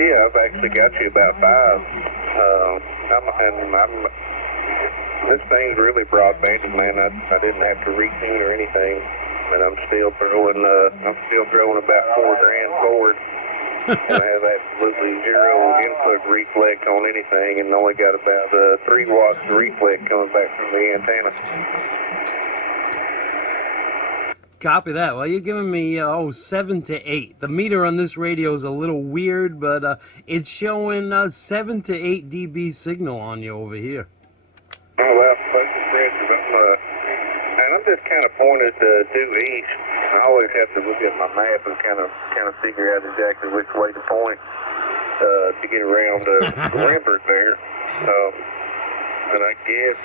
Yeah, I've actually got you about 5. This thing's really broadbanded, man. I didn't have to retune or anything, and I'm still throwing about 4 grand forward, and I have absolutely zero input reflect on anything, and only got about 3 watts of reflect coming back from the antenna. Copy that. Well, you're giving me 7 to 8. The meter on this radio is a little weird, but it's showing 7 to 8 dB signal on you over here. Oh well, that's impressive. I'm just kind of pointed due east. I always have to look at my map and kind of figure out exactly which way to point to get around Rembert there. And I guess.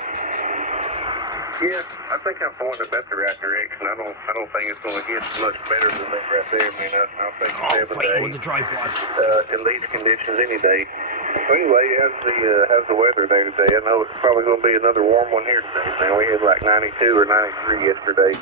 Yeah, I think I'm pointing about the right direction. I don't think it's going to get much better than that right there. I mean, I think 7 days with the tripod. In these conditions any day. So anyway, how's the weather there today? I know it's probably going to be another warm one here today. Man, we had like 92 or 93 yesterday.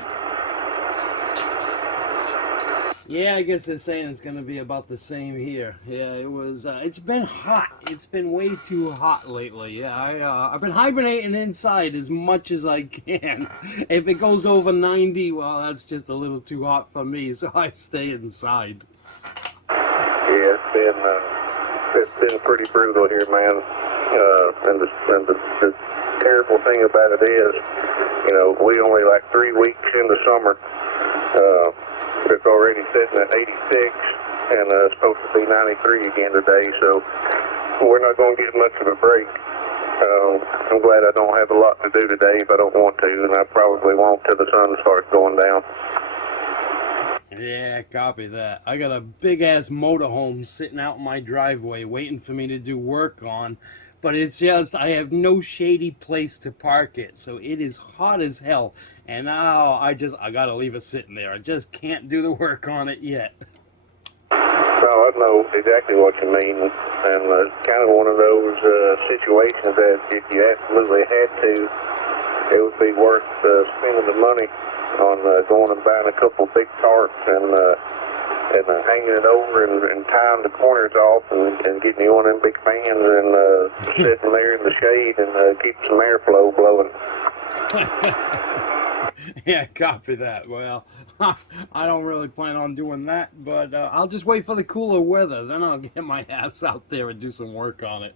Yeah, I guess they're saying it's going to be about the same here. Yeah, it was. It's been hot. It's been way too hot lately. Yeah, I've been hibernating inside as much as I can. If it goes over 90, well, that's just a little too hot for me, so I stay inside. Yeah, it's been pretty brutal here, man. And the terrible thing about it is, we only like 3 weeks into summer. It's already sitting at 86, and it's supposed to be 93 again today, so we're not going to get much of a break. I'm glad I don't have a lot to do today if I don't want to, and I probably won't till the sun starts going down. Yeah, copy that. I got a big-ass motorhome sitting out in my driveway waiting for me to do work on, but it's just, I have no shady place to park it, so it is hot as hell, and now I gotta leave it sitting there. I just can't do the work on it yet. Well, I know exactly what you mean, and it's kind of one of those situations that if you absolutely had to, it would be worth spending the money on going and buying a couple big tarps and hanging it over and tying the corners off and getting you one of them big fans and sitting there in the shade and keep some airflow blowing. Yeah, copy that. Well, I don't really plan on doing that, but I'll just wait for the cooler weather. Then I'll get my ass out there and do some work on it.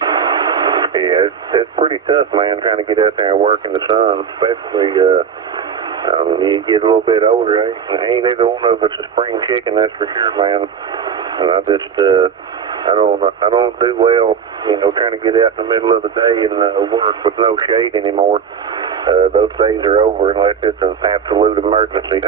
Yeah, it's pretty tough, man, trying to get out there and work in the sun, especially you get a little bit older. Ain't either one of us a spring chicken, that's for sure, man. And I don't do well, trying to get out in the middle of the day and work with no shade anymore. Those days are over unless it's an absolute emergency.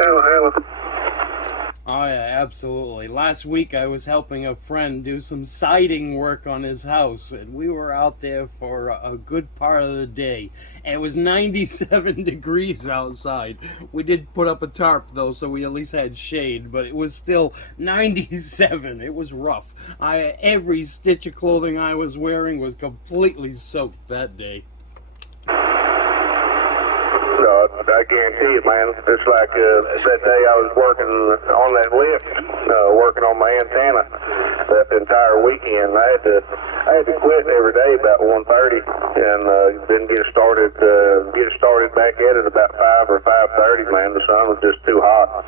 Oh yeah, absolutely. Last week I was helping a friend do some siding work on his house, and we were out there for a good part of the day. And it was 97 degrees outside. We did put up a tarp though, so we at least had shade, but it was still 97. It was rough. Every stitch of clothing I was wearing was completely soaked that day. I guarantee it, man. It's like that day I was working on that lift, working on my antenna that entire weekend. I had to quit every day about 1:30 and then get started back at it about 5 or 5:30. Man, the sun was just too hot.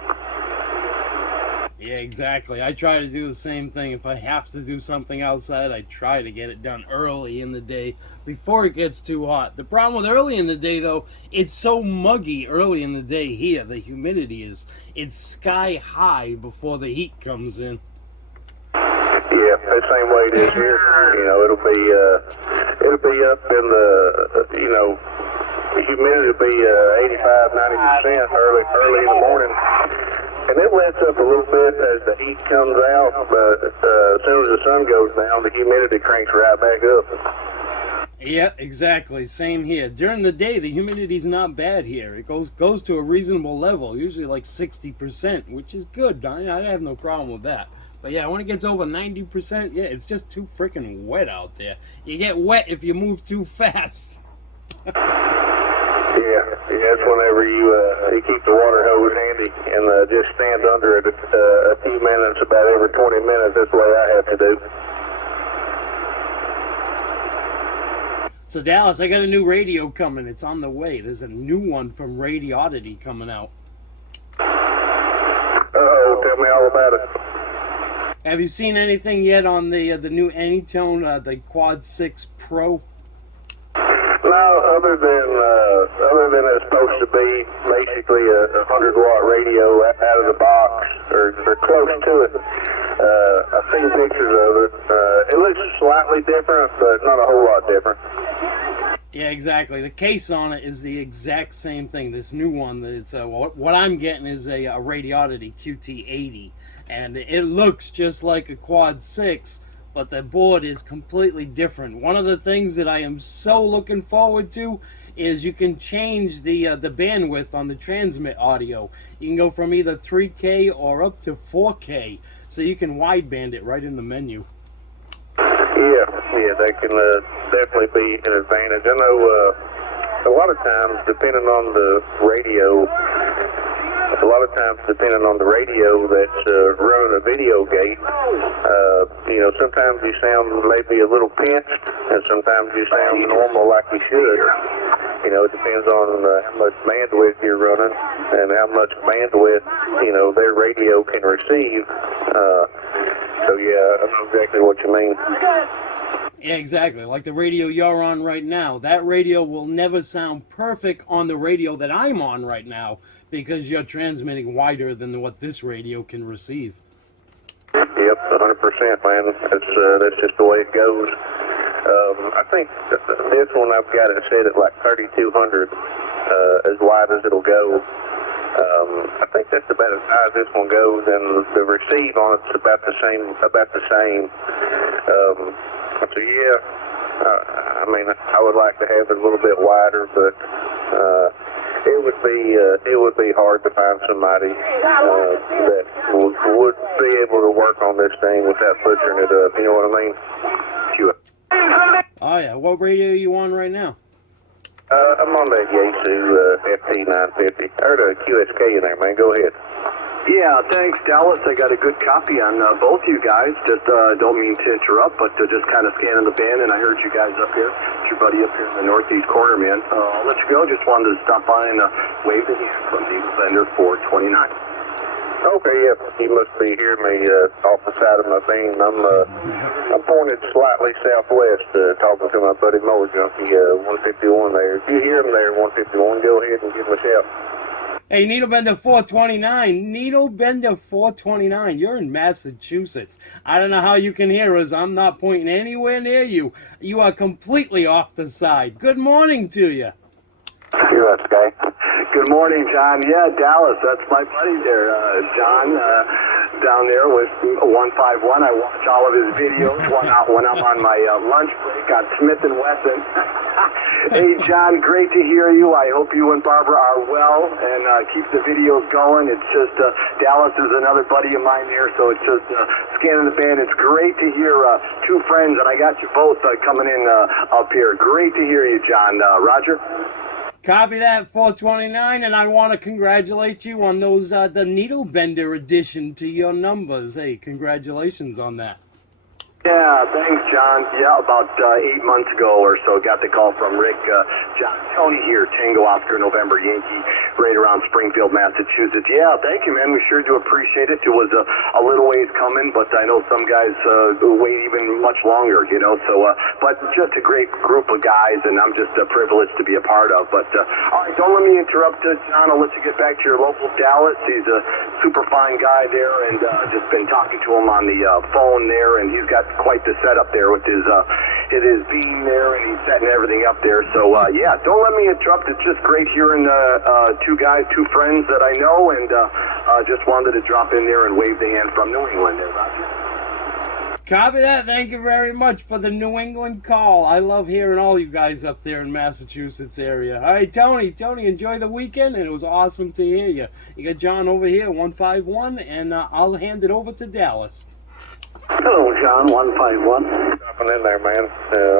Yeah, exactly. I try to do the same thing. If I have to do something outside, I try to get it done early in the day before it gets too hot. The problem with early in the day, though, it's so muggy early in the day here. The humidity it's sky high before the heat comes in. Yeah, the same way it is here. It'll be up in the humidity will be 85-90% early in the morning. And it lets up a little bit as the heat comes out, but as soon as the sun goes down, the humidity cranks right back up. Yeah, exactly. Same here. During the day, the humidity's not bad here. It goes to a reasonable level, usually like 60%, which is good. I have no problem with that. But yeah, when it gets over 90%, yeah, it's just too freaking wet out there. You get wet if you move too fast. Yeah, That's whenever you keep the water hose handy and just stand under it a few minutes, about every 20 minutes. That's what I have to do. So Dallas, I got a new radio coming. It's on the way. There's a new one from Radiodity coming out. Uh-oh, tell me all about it. Have you seen anything yet on the new Anytone, the Quad 6 Pro? No, other than it's supposed to be basically a 100-watt radio out of the box or close to it. I've seen pictures of it. It looks slightly different, but not a whole lot different. Yeah, exactly. The case on it is the exact same thing. This new one, it's what I'm getting is a Radiodity QT80, and it looks just like a Quad 6, but the board is completely different. One of the things that I am so looking forward to is you can change the bandwidth on the transmit audio. You can go from either 3K or up to 4K, so you can wideband it right in the menu. Yeah, that can definitely be an advantage. I know a lot of times, depending on the radio that's running a video gate, sometimes you sound maybe a little pinched, and sometimes you sound normal like you should. It depends on how much bandwidth you're running and how much bandwidth, their radio can receive. So yeah, I know exactly what you mean. Yeah, exactly. Like the radio you're on right now. That radio will never sound perfect on the radio that I'm on right now because you're transmitting wider than what this radio can receive. Yep, 100%, man. That's just the way it goes. I think this one I've got it set at like 3,200, as wide as it'll go. I think that's about as high as this one goes, and the receive on it's about the same. So yeah, I mean, I would like to have it a little bit wider, but it would be hard to find somebody that would be able to work on this thing without butchering it up. You know what I mean? Oh yeah, what radio are you on right now? I'm on that Yaesu FT950. I heard a QSK in there, man. Go ahead. Yeah, thanks, Dallas. I got a good copy on both you guys. Just don't mean to interrupt, but just kind of scanning the band, and I heard you guys up here. It's your buddy up here in the northeast corner, man. I'll let you go. Just wanted to stop by and wave the hand from the vendor 429. Okay, yeah. You must be hearing me off the side of my beam. I'm pointed slightly southwest, talking to my buddy Mower Junkie, 151 there. If you hear him there, 151, go ahead and give him a shout. Hey, Needlebender 429. Needlebender 429. You're in Massachusetts. I don't know how you can hear us. I'm not pointing anywhere near you. You are completely off the side. Good morning to you. You're up, Sky. Good morning, John. Yeah, Dallas. That's my buddy there, John. Down there with 151. I watch all of his videos when I'm on my lunch break on Smith & Wesson. Hey, John, great to hear you. I hope you and Barbara are well and keep the videos going. It's just Dallas is another buddy of mine there, so it's just scanning the band. It's great to hear two friends, and I got you both coming in up here. Great to hear you, John. Roger? Copy that, 429, and I want to congratulate you on those the Needlebender addition to your numbers. Hey, congratulations on that. Yeah, thanks, John. Yeah, about 8 months ago or so, got the call from Rick. John, Tony here, Tango Oscar November Yankee, right around Springfield, Massachusetts. Yeah, thank you, man. We sure do appreciate it. It was a little ways coming, but I know some guys wait even much longer, So, but just a great group of guys, and I'm just privileged to be a part of. But, all right, don't let me interrupt, John. I'll let you get back to your local Dallas. He's a super fine guy there, and just been talking to him on the phone there, and he's got quite the setup there with his beam there, and he's setting everything up there. So yeah, don't let me interrupt. It's just great hearing two friends that I know, and just wanted to drop in there and wave the hand from New England there, Roger. Copy that. Thank you very much for the New England call. I love hearing all you guys up there in Massachusetts area. All right, Tony, enjoy the weekend, and it was awesome to hear you. You got John over here, 151, and I'll hand it over to Dallas. Hello, John, 151. Dropping in there, man.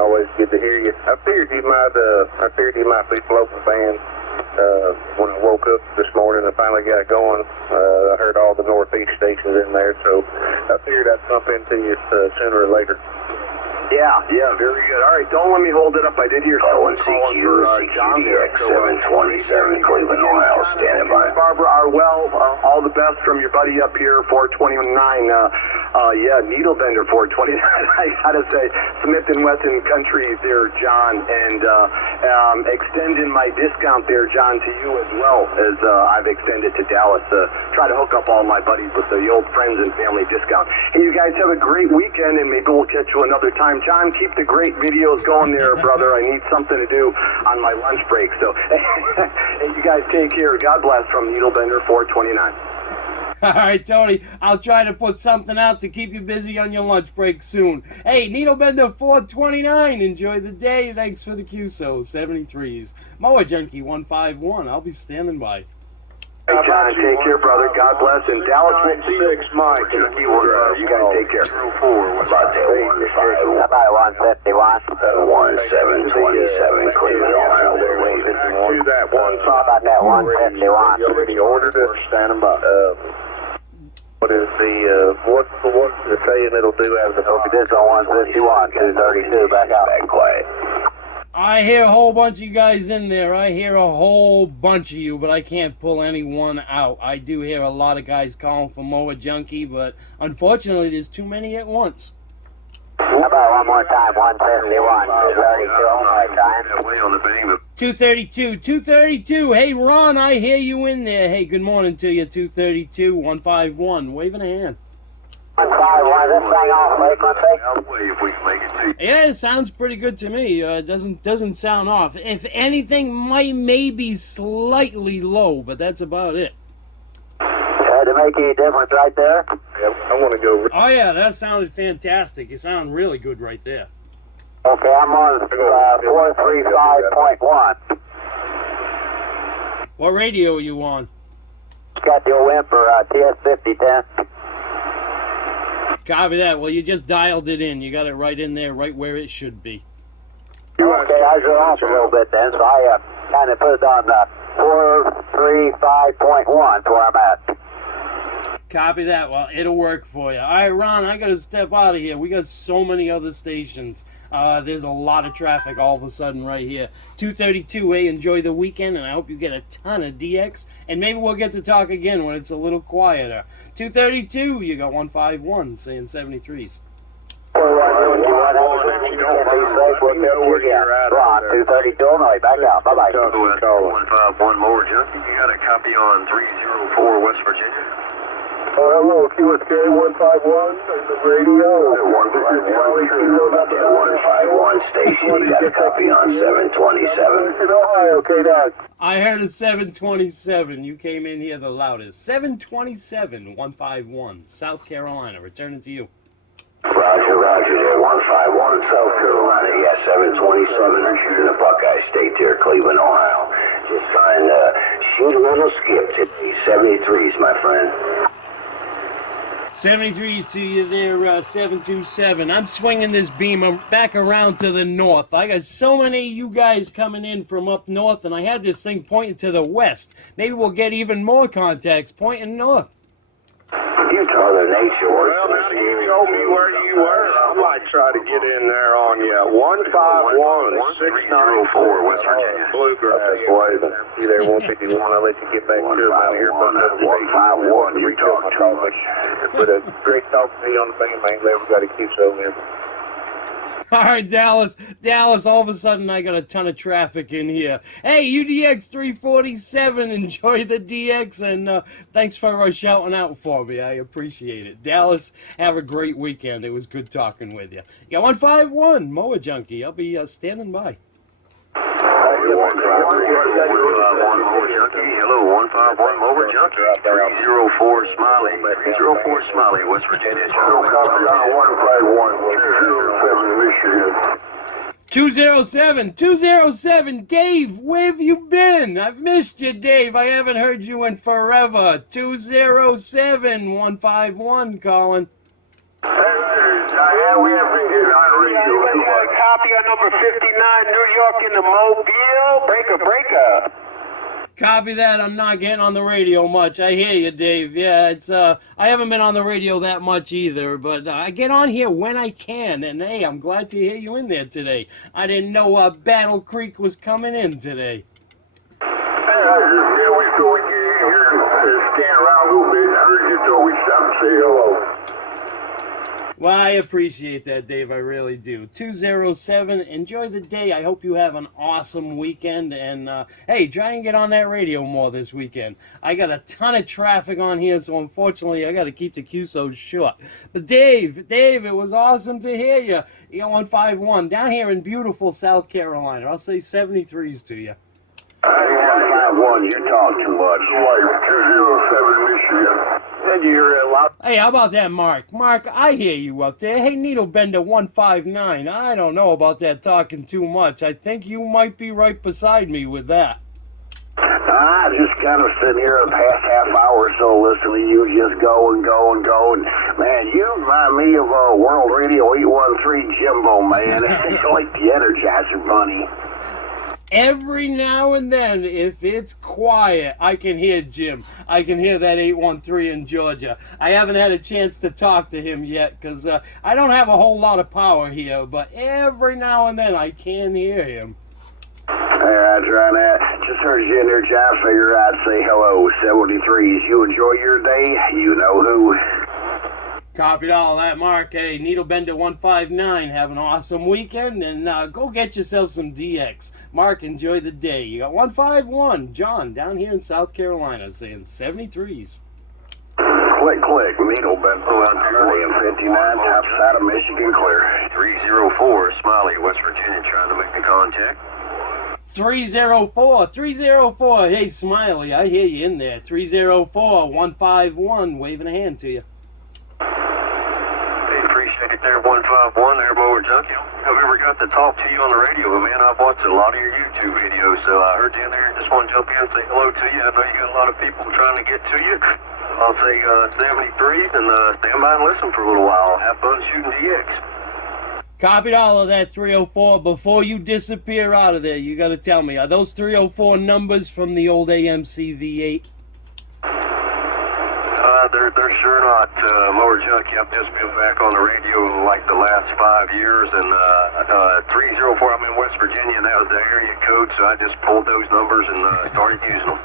Always good to hear you. I figured you might be floating band. when I woke up this morning and finally got going, I heard all the Northeast stations in there, so I figured I'd bump into you sooner or later. Yeah, very good. All right, don't let me hold it up. I did hear someone calling for John there. UDX 727 Cleveland, Ohio, standing by. Barbara Arwell, all the best from your buddy up here, 429. Needle Bender 429. I gotta say, Smith and Wesson Country there, John, and extending my discount there, John, to you as well as I've extended to Dallas. Try to hook up all my buddies with the old friends and family discount. Hey, you guys have a great weekend, and maybe we'll catch you another time. John, keep the great videos going there, brother. I need something to do on my lunch break. So, hey, you guys take care. God bless from Needlebender 429. All right, Tony, I'll try to put something out to keep you busy on your lunch break soon. Hey, Needlebender 429, enjoy the day. Thanks for the QSO 73s. Mower Junkie 151, I'll be standing by. Hey, John, take care, brother. God bless. And Dallas will see you. Mike, you guys take care. About that 151. About 151. 1727 Cleveland, Ohio. To that one top. About that 151. You already ordered it. Standing by. What is the what's the saying it'll do out of the book? This on 151, 232, back out. Back quiet. I hear a whole bunch of you guys in there. I hear a whole bunch of you, but I can't pull anyone out. I do hear a lot of guys calling for Mower Junkie, but unfortunately there's too many at once. How about one more time, 171, 232, 232. Hey, Ron, I hear you in there. Hey, good morning to you, 232, 151. Waving a hand. 151, this thing off frequency? If we can make it to you. Yeah, it sounds pretty good to me. Doesn't sound off. If anything, maybe slightly low, but that's about it. Had to make any difference right there? I want to go. Oh yeah, that sounded fantastic. You sound really good right there. Okay, I'm on 435.1. What radio are you on? Got your win for TS5010. Copy that. Well, you just dialed it in. You got it right in there, right where it should be. Okay, I drew off a little bit then, so I kind of put it on 435.1 to where I'm at. Copy that. Well, it'll work for you. All right, Ron, I got to step out of here. We got so many other stations. There's a lot of traffic all of a sudden right here. 232, hey, enjoy the weekend, and I hope you get a ton of DX, and maybe we'll get to talk again when it's a little quieter. 232, you got 151 saying 73s. 232 Illinois, back out. Bye-bye. 151 Mower Junkie. You got a copy on 304 West Virginia? Hello, QSK 151 the radio. 151 station, you got a copy on 727. Ohio, K-Dog. I heard a 727. You came in here the loudest. 727, 151, South Carolina. Returning to you. Roger there, 151 South Carolina. Yeah, 727. I'm shooting a Buckeye State there, Cleveland, Ohio. Just trying to shoot a little skip to these 73s, my friend. 73s to you there, 727. I'm swinging this beam back around to the north. I got so many of you guys coming in from up north, and I had this thing pointing to the west. Maybe we'll get even more contacts pointing north. Mother Nature works. Well, now that you told me where you were, I might try to get in there on you. 151 694 West Virginia. Bluegrass waving. You there, 151. I'll let you get back to it out here. 151. You talk too much. But a great talk to me on the thing, man. Glad we got a kiss over here. All right, Dallas, all of a sudden I got a ton of traffic in here. Hey, UDX 347, enjoy the DX, and thanks for shouting out for me. I appreciate it. Dallas, have a great weekend. It was good talking with you. You got 151, Mower Junkie. I'll be standing by. Hello, 151 Mower Junkie, 304 Smiley, 304 Smiley, West Virginia. 207, Dave, where have you been? I've missed you, Dave. I haven't heard you in forever. 207, 151 calling. Yeah, we have been here on radio. Anybody got a copy on number 59, New York in the Mobile? Breaker. Copy that. I'm not getting on the radio much. I hear you, Dave. Yeah, it's I haven't been on the radio that much either, but I get on here when I can. And hey, I'm glad to hear you in there today. I didn't know Battle Creek was coming in today. Hey, I just can't wait till we get in here and stand around a little bit and heard you till we stop and say hello. Well, I appreciate that, Dave. I really do. 207, enjoy the day. I hope you have an awesome weekend. And, hey, try and get on that radio more this weekend. I got a ton of traffic on here, so unfortunately I got to keep the QSOs short. But, Dave, it was awesome to hear you. You got 151 down here in beautiful South Carolina. I'll say 73s to you. Hey, 151, you talk too much. Like 207 Michigan. And you're a lot. Hey, how about that, Mark? Mark, I hear you up there. Hey, Needlebender 159. I don't know about that talking too much. I think you might be right beside me with that. I just kind of sitting here the past half hour or so listening to you just go and go and go. And, man, you remind me of World Radio 813 Jimbo, man. It's like the Energizer Bunny. Every now and then, if it's quiet, I can hear Jim. I can hear that 813 in Georgia. I haven't had a chance to talk to him yet because I don't have a whole lot of power here, but every now and then I can hear him. That's right. Just heard you in there, John. Figure I'd say hello, 73s. You enjoy your day, you know who. Copied all that, Mark. Hey, Needlebender 159, have an awesome weekend, and go get yourself some DX. Mark, enjoy the day. You got 151, John, down here in South Carolina, saying 73s. Click, Needlebender 159, top side of Michigan clear. 304, Smiley, West Virginia, trying to make the contact. 304. Hey, Smiley, I hear you in there. 304, 151, waving a hand to you. Appreciate it there, 151 there, Mower Junkie. I've ever got to talk to you on the radio, but man, I've watched a lot of your YouTube videos, so I heard you in there. Just want to jump in and say hello to you. I know you got a lot of people trying to get to you. I'll say 73s and stand by and listen for a little while. Have fun shooting DX. Copied all of that, 304. Before you disappear out of there, you got to tell me, are those 304 numbers from the old AMC V8? They're sure not. Mower Junkie, I've just been back on the radio like the last 5 years, and 304, I'm in West Virginia, and that was the area code, so I just pulled those numbers and started using them.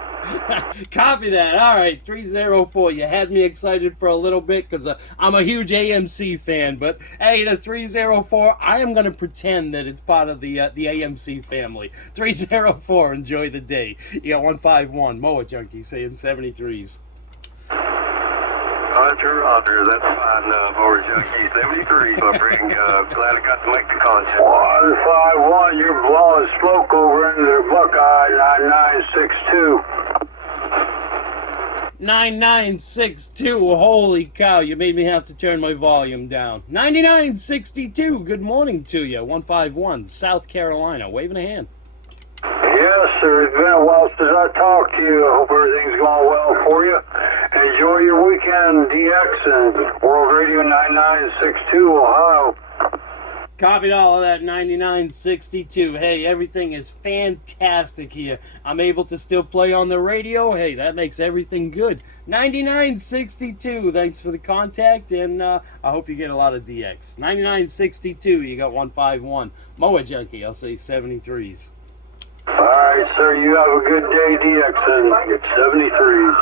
Copy that. All right, 304. You had me excited for a little bit because I'm a huge AMC fan. But hey, the 304. I am going to pretend that it's part of the AMC family. 304. Enjoy the day. You got 151. Mower Junkie saying 73s. Roger. That's fine. Mower Junkie 73, my friend. Glad I got to make the contact. 151, you're blowing smoke over into the Buckeye 9962. 9962. Holy cow, you made me have to turn my volume down. 9962. Good morning to you. 151, South Carolina. Waving a hand. Yes, sir. It's been a while since I talked to you. I hope everything's going well for you. Enjoy your weekend, DX and World Radio 9962, Ohio. Copied all of that, 9962. Hey, everything is fantastic here. I'm able to still play on the radio. Hey, that makes everything good. 9962, thanks for the contact, and I hope you get a lot of DX. 9962, you got 151. Mower Junkie, I'll say 73s. All right, sir. You have a good day, DX, and 73s.